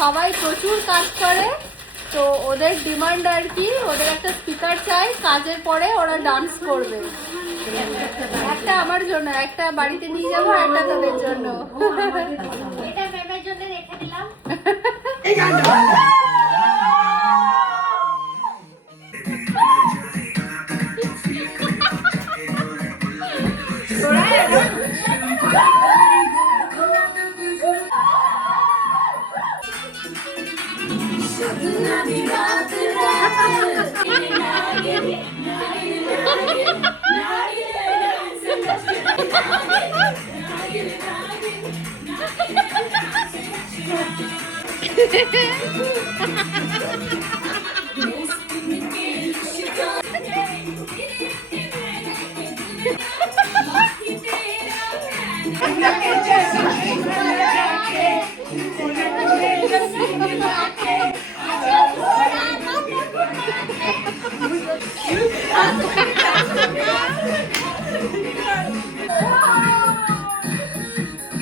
সবাই প্রচুর কাজ করে, তো ওদের ডিমান্ড আর কি, ওদের একটা স্পিকার চাই, কাজের পরে ওরা ডান্স করবে। একটা আমার জন্য, একটা বাড়িতে নিয়ে যাবো, একটা তোদের জন্য। এটা ম্যামের জন্য রেখে দিলাম।